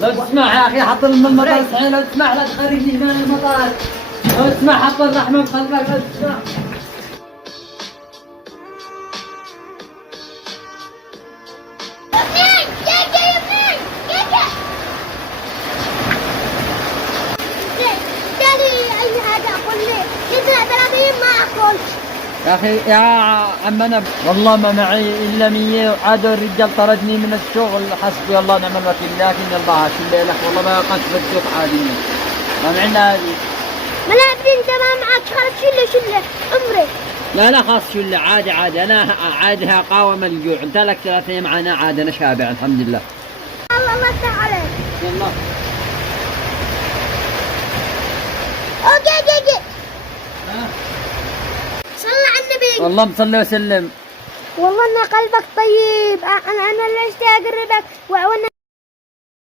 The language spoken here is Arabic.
لو تسمح يا اخي حط من المطار صحيح، لو تسمح لا تخرجني من المطار، لو تسمح حط الرحمه بقلبك، لو تسمح. يا اخي يا عم انا والله ما معي الا 100 وعادوا الرجال طردني من الشغل، حسبي الله ونعم الوكيل، لكن الله شو الليلك والله ما قصد السوق عادي ما عندنا هذه. ملابس انت ما معك خلاص شله عمرك. لا خلاص شله عادي انا عادي هقاوم الجوع، انت لك 3 ايام معنا عاد انا شابع الحمد لله. الله يفتح عليك. يلا اوكي صلى على النبي. والله مصلي وسلم. والله ان قلبك طيب، انا ليش اقربك وانا